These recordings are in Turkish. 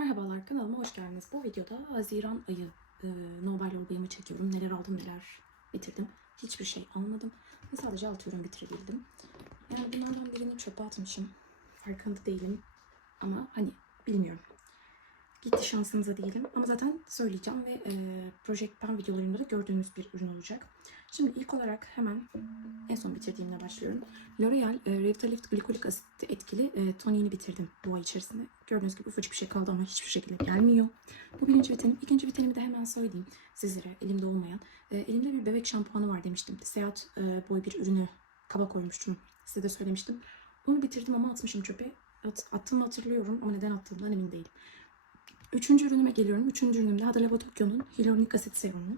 Merhabalar kanalıma hoş geldiniz. Bu videoda Haziran ayı e, Nobel yollayımı çekiyorum. Neler aldım neler bitirdim. Hiçbir şey almadım. Sadece 6 ürün bitirebildim. Yani bunlardan birini çöpe atmışım. Farkında değilim. Ama hani bilmiyorum. Gitti şansınıza değilim. Ama zaten söyleyeceğim ve e, Project Pen videolarımda da gördüğünüz bir ürün olacak. Şimdi ilk olarak hemen en son bitirdiğimle başlıyorum. L'Oreal e, Revitalift glikolik asit etkili e, toniğini bitirdim bu ay içerisinde. Gördüğünüz gibi ufacık bir şey kaldı ama hiçbir şekilde gelmiyor. Bu birinci vitamin. İkinci vitaminimi de hemen söyleyeyim sizlere elimde olmayan. E, elimde bir bebek şampuanı var demiştim. Seyahat e, boy bir ürünü kaba koymuştum. Size de söylemiştim. Onu bitirdim ama atmışım çöpe. At, attığımı hatırlıyorum ama neden attığımdan emin değilim. Üçüncü ürünüme geliyorum. Üçüncü ürünüm de Hada Labo Tokyo'nun hyaluronik asit serumu.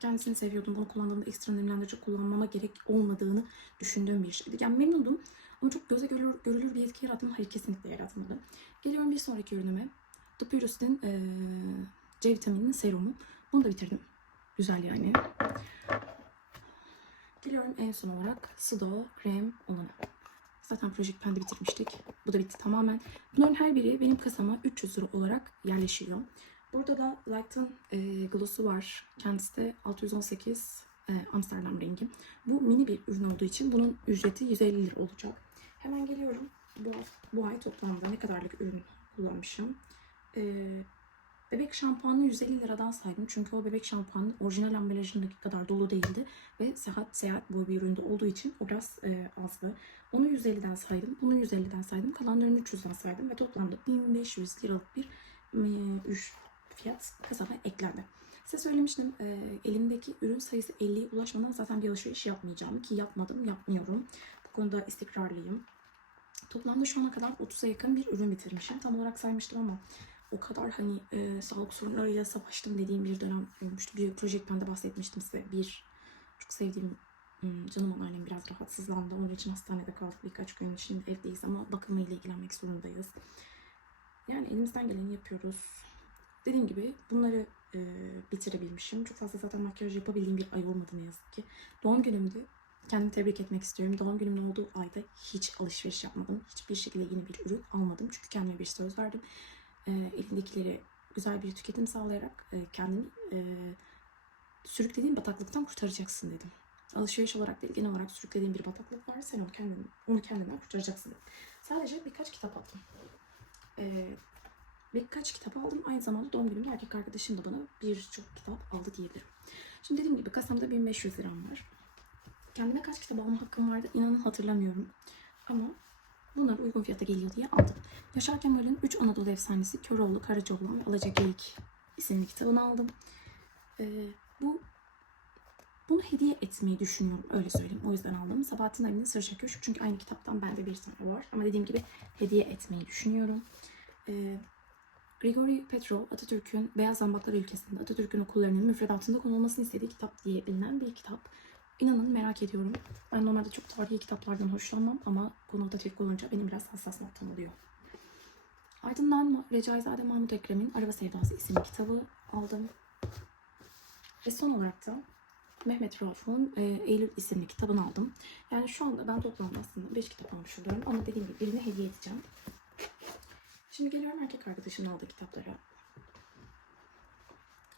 Kendisini seviyordum. Bunu kullandığımda ekstra nemlendirici kullanmama gerek olmadığını düşündüğüm bir şeydi. Yani memnundum. Ama çok göze görülür, görülür bir etki yarattı mı? Hayır kesinlikle yaratmadı. Geliyorum bir sonraki ürünüme. The ee, C vitamininin serumu. Bunu da bitirdim. Güzel yani. Geliyorum en son olarak Sudo krem olanı. Zaten Project Pen'de bitirmiştik. Bu da bitti tamamen. Bunların her biri benim kasama 300 lira olarak yerleşiyor. Burada da Light'ın e, gloss'u var. Kendisi de 618 e, Amsterdam rengi. Bu mini bir ürün olduğu için bunun ücreti 150 lira olacak. Hemen geliyorum. Bu, bu ay toplamda ne kadarlık ürün kullanmışım. E, bebek şampuanını 150 liradan saydım. Çünkü o bebek şampuanı orijinal ambalajındaki kadar dolu değildi. Ve seyahat seyahat bu bir üründe olduğu için o biraz e, azdı. Onu 150'den saydım. Bunu 150'den saydım. Kalanlarını 300'den saydım. Ve toplamda 1500 liralık bir e, fiyat kasaba eklendi. Size söylemiştim e, elimdeki ürün sayısı 50'ye ulaşmadan zaten bir alışveriş yapmayacağım ki yapmadım, yapmıyorum. Bu konuda istikrarlıyım. Toplamda şu ana kadar 30'a yakın bir ürün bitirmişim. Tam olarak saymıştım ama o kadar hani e, sağlık sorunlarıyla savaştım dediğim bir dönem olmuştu. Bir projektten de bahsetmiştim size. Bir çok sevdiğim hmm, canım anneannem biraz rahatsızlandı. Onun için hastanede kaldık birkaç gün. Şimdi evdeyiz ama bakımıyla ilgilenmek zorundayız. Yani elimizden geleni yapıyoruz. Dediğim gibi bunları e, bitirebilmişim. Çok fazla zaten makyaj yapabildiğim bir ay olmadı ne yazık ki. Doğum günümde kendimi tebrik etmek istiyorum. Doğum günümün olduğu ayda hiç alışveriş yapmadım. Hiçbir şekilde yeni bir ürün almadım. Çünkü kendime bir söz verdim. E, elimdekileri güzel bir tüketim sağlayarak e, kendini e, sürüklediğin bataklıktan kurtaracaksın dedim. Alışveriş olarak değil genel olarak sürüklediğin bir bataklık var. Sen onu, kendin, onu kendinden kurtaracaksın dedim. Sadece birkaç kitap aldım. E, birkaç kitap aldım. Aynı zamanda doğum günümde erkek arkadaşım da bana birçok kitap aldı diyebilirim. Şimdi dediğim gibi kasamda 1500 liram var. Kendime kaç kitap alma hakkım vardı inanın hatırlamıyorum. Ama bunlar uygun fiyata geliyor diye aldım. Yaşar Kemal'in 3 Anadolu Efsanesi Köroğlu, Karacaoğlan ve isimli kitabını aldım. Ee, bu bunu hediye etmeyi düşünüyorum öyle söyleyeyim. O yüzden aldım. Sabahattin Ali'nin Sırça Köşk çünkü aynı kitaptan bende bir tane var. Ama dediğim gibi hediye etmeyi düşünüyorum. Ee, Grigori Petrov, Atatürk'ün Beyaz Zambaklar ülkesinde Atatürk'ün okullarının müfredatında konulmasını istediği kitap diye bilinen bir kitap. İnanın merak ediyorum. Ben normalde çok tarihi kitaplardan hoşlanmam ama konu Atatürk olunca benim biraz hassas noktam oluyor. Ardından Recaizade Mahmut Ekrem'in Araba Sevdası isimli kitabı aldım. Ve son olarak da Mehmet Rauf'un e, Eylül isimli kitabını aldım. Yani şu anda ben toplamda aslında 5 kitap almış oluyorum ama dediğim gibi birini hediye edeceğim. Şimdi geliyorum erkek arkadaşımın aldığı kitaplara.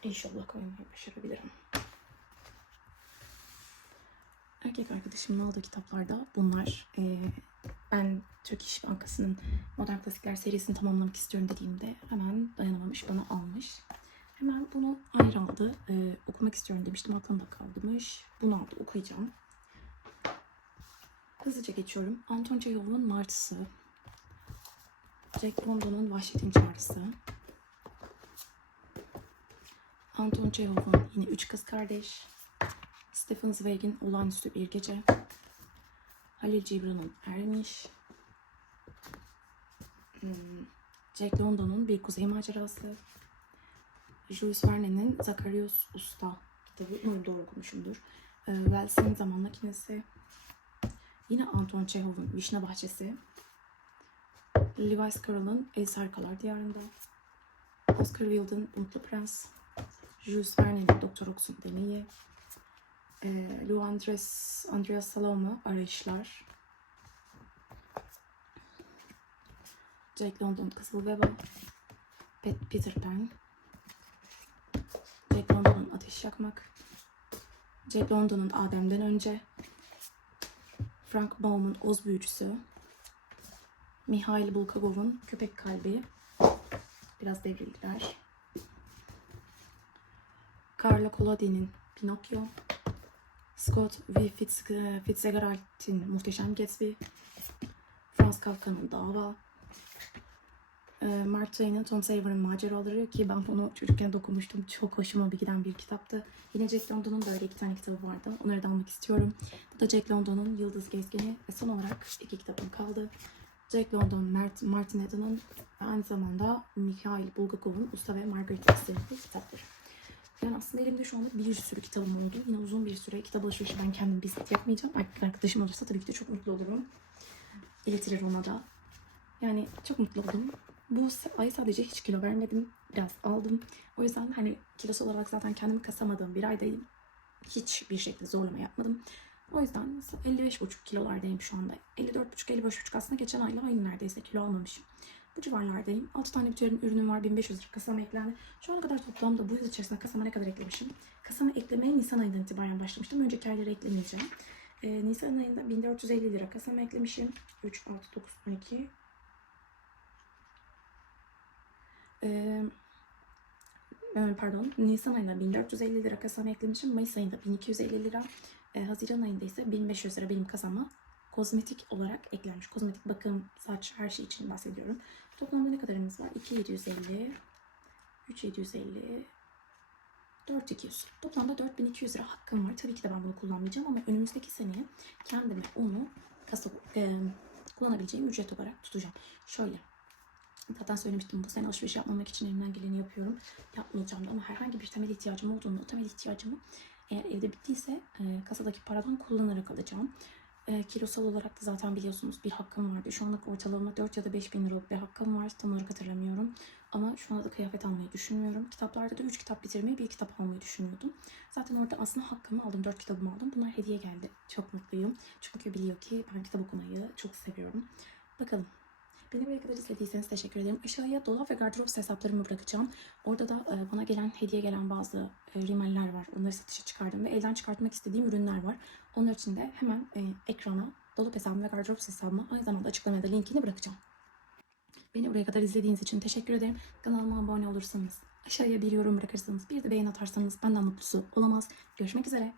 İnşallah koymayı başarabilirim. Erkek arkadaşımın aldığı kitaplarda bunlar. Ee, ben Türk İş Bankası'nın Modern Klasikler serisini tamamlamak istiyorum dediğimde hemen dayanamamış bana almış. Hemen bunu ayrı aldı. Ee, okumak istiyorum demiştim aklımda kalmış. Bunu aldı okuyacağım. Hızlıca geçiyorum. Anton Çehov'un Martısı, Jack London'un Vahşetin Çağrısı. Anton Çehov'un yine Üç Kız Kardeş. Stephen Zweig'in Olağanüstü Bir Gece. Halil Cibran'ın Ermiş. Hmm, Jack London'un Bir Kuzey Macerası. Jules Verne'nin Zakarios Usta kitabı. Umarım doğru okumuşumdur. Ee, Wells'in Zaman Makinesi. Yine Anton Çehov'un Vişne Bahçesi. Lewis Carroll'ın El Sarkalar Diyarında, Oscar Wilde'ın Mutlu Prens, Jules Verne'nin Doktor Ox'un Deneyi, e, Lou Andres, Andreas Salome Arayışlar, Jack London Kızıl Veba, Pet Peter Pan. Jack London'un Ateş Yakmak. Jack London'un Adem'den Önce. Frank Baum'un Oz Büyücüsü. Mihail Bulgakov'un Köpek Kalbi. Biraz devrildiler. Carlo Collodi'nin Pinokyo. Scott V. Fitz, Fitzgerald'in Muhteşem Gatsby. Franz Kafka'nın Dava. Ee, Mark Twain'in Tom Sawyer'ın Maceraları ki ben bunu çocukken de okumuştum. Çok hoşuma bir giden bir kitaptı. Yine Jack London'un böyle iki tane kitabı vardı. Onları da almak istiyorum. Bu da Jack London'un Yıldız Gezgini ve son olarak iki kitabım kaldı. Jack London, Mert, Martin Eden'ın ve aynı zamanda Mikhail Bulgakov'un Usta ve Margaret isimli kitapları. Yani aslında elimde şu anda bir sürü kitabım oldu. Yine uzun bir süre kitap alışverişi ben kendim bizzat yapmayacağım. Arkadaşım olursa tabii ki de çok mutlu olurum. İletilir ona da. Yani çok mutlu oldum. Bu ay sadece hiç kilo vermedim. Biraz aldım. O yüzden hani kilosu olarak zaten kendimi kasamadığım bir aydayım. Hiçbir şekilde zorlama yapmadım. O yüzden 55,5 kilolardayım şu anda. 54,5-55,5 aslında geçen ayla aynı neredeyse kilo almamışım. Bu civarlardayım. 6 tane bütün ürünüm var. 1500 lira kasama eklendi. Şu ana kadar toplamda bu yıl içerisinde kasama ne kadar eklemişim? Kasama eklemeye Nisan ayından itibaren başlamıştım. Önceki ayları eklemeyeceğim. Ee, Nisan ayında 1450 lira kasama eklemişim. 3, 6, 9, 12. Ee, e, pardon. Nisan ayında 1450 lira kasama eklemişim. Mayıs ayında 1250 lira. Ee, Haziran ayında ise 1500 lira benim kasama kozmetik olarak eklenmiş. Kozmetik bakım, saç, her şey için bahsediyorum. Toplamda ne kadarımız var? 2750, 3750, 4200. Toplamda 4200 lira hakkım var. Tabii ki de ben bunu kullanmayacağım ama önümüzdeki seneye kendime onu kasa, e, kullanabileceğim ücret olarak tutacağım. Şöyle. Zaten söylemiştim bu sene alışveriş yapmamak için elimden geleni yapıyorum. Yapmayacağım da ama herhangi bir temel ihtiyacım olduğunda o temel ihtiyacımı eğer evde bittiyse e, kasadaki paradan kullanarak alacağım. E, kilosal olarak da zaten biliyorsunuz bir hakkım vardı. Şu anlık ortalama 4 ya da 5 bin liralık bir hakkım var. Tam olarak hatırlamıyorum. Ama şu anda da kıyafet almayı düşünmüyorum. Kitaplarda da 3 kitap bitirmeyi, bir kitap almayı düşünüyordum. Zaten orada aslında hakkımı aldım. 4 kitabımı aldım. Bunlar hediye geldi. Çok mutluyum. Çünkü biliyor ki ben kitap okumayı çok seviyorum. Bakalım. Beni buraya kadar izlediyseniz teşekkür ederim. Aşağıya dolap ve gardırop hesaplarımı bırakacağım. Orada da e, bana gelen, hediye gelen bazı e, rimeller var. Onları satışa çıkardım ve elden çıkartmak istediğim ürünler var. Onlar için de hemen e, ekrana dolap hesabımı ve gardırop hesabımı aynı zamanda açıklamada linkini bırakacağım. Beni buraya kadar izlediğiniz için teşekkür ederim. Kanalıma abone olursanız, aşağıya bir yorum bırakırsanız, bir de beğen atarsanız benden mutlusu olamaz. Görüşmek üzere.